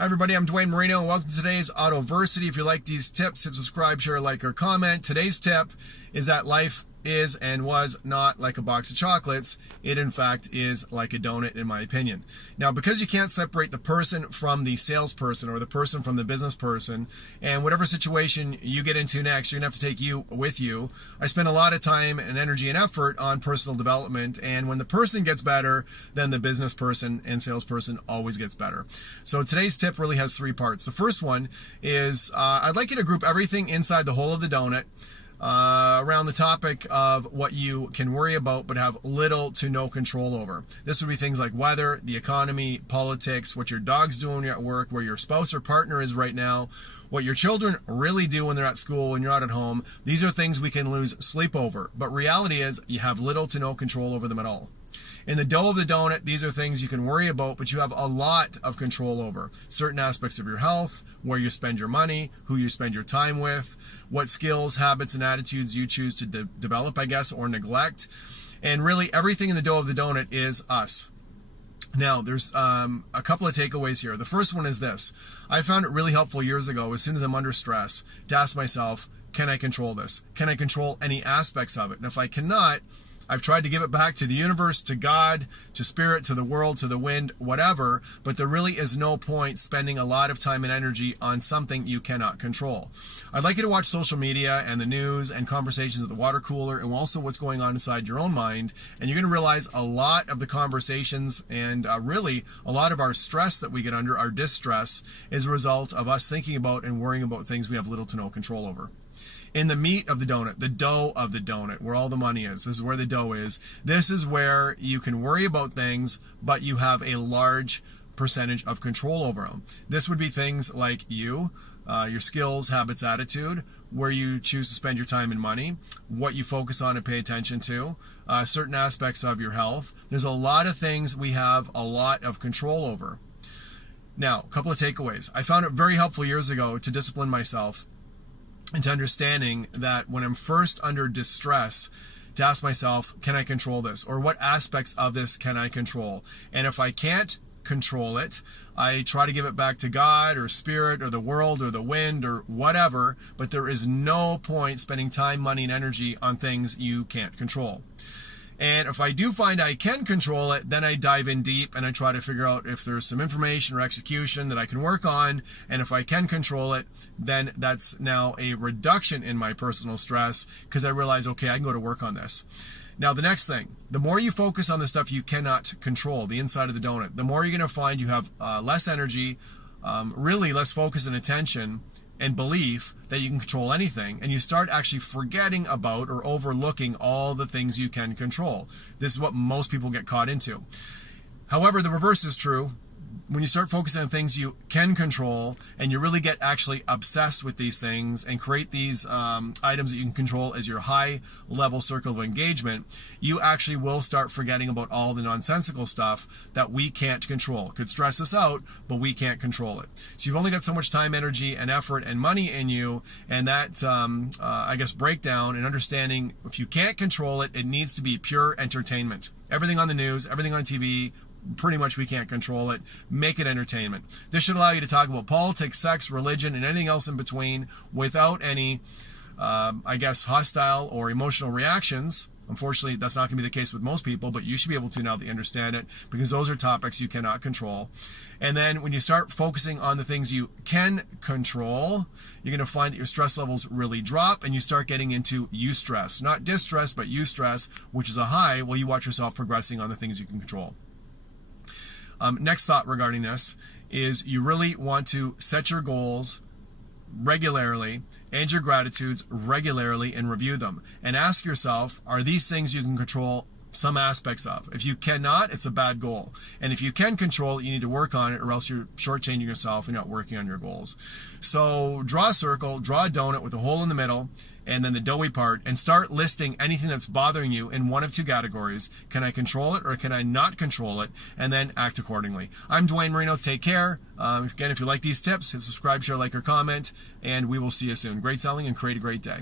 Hi everybody, I'm Dwayne Marino and welcome to today's Autoversity. If you like these tips, hit subscribe, share, like, or comment. Today's tip is that life is and was not like a box of chocolates. It in fact is like a donut, in my opinion. Now, because you can't separate the person from the salesperson or the person from the business person, and whatever situation you get into next, you're gonna have to take you with you. I spend a lot of time and energy and effort on personal development, and when the person gets better, then the business person and salesperson always gets better. So today's tip really has three parts. The first one is I'd like you to group everything inside the whole of the donut around the topic of what you can worry about but have little to no control over. This would be things like weather, the economy, politics, what your dog's doing when you're at work, where your spouse or partner is right now, what your children really do when they're at school, when you're not at home. These are things we can lose sleep over, but reality is you have little to no control over them at all. In the dough of the donut, these are things you can worry about, but you have a lot of control over. Certain aspects of your health, where you spend your money, who you spend your time with, what skills, habits, and attitudes you choose to develop, I guess, or neglect. And really, everything in the dough of the donut is us. Now, there's a couple of takeaways here. The first one is this. I found it really helpful years ago, as soon as I'm under stress, to ask myself, can I control this? Can I control any aspects of it? And if I cannot, I've tried to give it back to the universe, to God, to spirit, to the world, to the wind, whatever, but there really is no point spending a lot of time and energy on something you cannot control. I'd like you to watch social media and the news and conversations at the water cooler and also what's going on inside your own mind, and you're going to realize a lot of the conversations and really a lot of our stress that we get under, our distress, is a result of us thinking about and worrying about things we have little to no control over. In the meat of the donut, the dough of the donut, where all the money is, this is where the dough is. This is where you can worry about things, but you have a large percentage of control over them. This would be things like your skills, habits, attitude, where you choose to spend your time and money, what you focus on and pay attention to, certain aspects of your health. There's a lot of things we have a lot of control over. Now, a couple of takeaways. I found it very helpful years ago to discipline myself into understanding that when I'm first under distress, to ask myself, can I control this? Or what aspects of this can I control? And if I can't control it, I try to give it back to God or spirit or the world or the wind or whatever, but there is no point spending time, money, and energy on things you can't control. And if I do find I can control it, then I dive in deep and I try to figure out if there's some information or execution that I can work on. And if I can control it, then that's now a reduction in my personal stress because I realize, okay, I can go to work on this. Now, the next thing, the more you focus on the stuff you cannot control, the inside of the donut, the more you're going to find you have less energy, really less focus and attention and belief that you can control anything, and you start actually forgetting about or overlooking all the things you can control. This is what most people get caught into. However, the reverse is true. When you start focusing on things you can control and you really get actually obsessed with these things and create these items that you can control as your high level circle of engagement, you actually will start forgetting about all the nonsensical stuff that we can't control. It could stress us out, but we can't control it. So you've only got so much time, energy, and effort and money in you, and that, I guess, breakdown and understanding if you can't control it, it needs to be pure entertainment. Everything on the news, everything on TV, pretty much we can't control it. Make it entertainment. This should allow you to talk about politics, sex, religion, and anything else in between without any, I guess, hostile or emotional reactions. Unfortunately, that's not going to be the case with most people, but you should be able to now that you understand it, because those are topics you cannot control. And then when you start focusing on the things you can control, you're going to find that your stress levels really drop and you start getting into eustress. Not distress, but eustress, which is a high while you watch yourself progressing on the things you can control. Next thought regarding this is you really want to set your goals regularly and your gratitudes regularly and review them. And ask yourself, are these things you can control some aspects of? If you cannot, it's a bad goal. And if you can control it, you need to work on it, or else you're shortchanging yourself and not working on your goals. So draw a circle, draw a donut with a hole in the middle, and then the doughy part, and start listing anything that's bothering you in one of two categories. Can I control it or can I not control it? And then act accordingly. I'm Dwayne Marino. Take care. Again, if you like these tips, hit subscribe, share, like, or comment, and we will see you soon. Great selling and create a great day.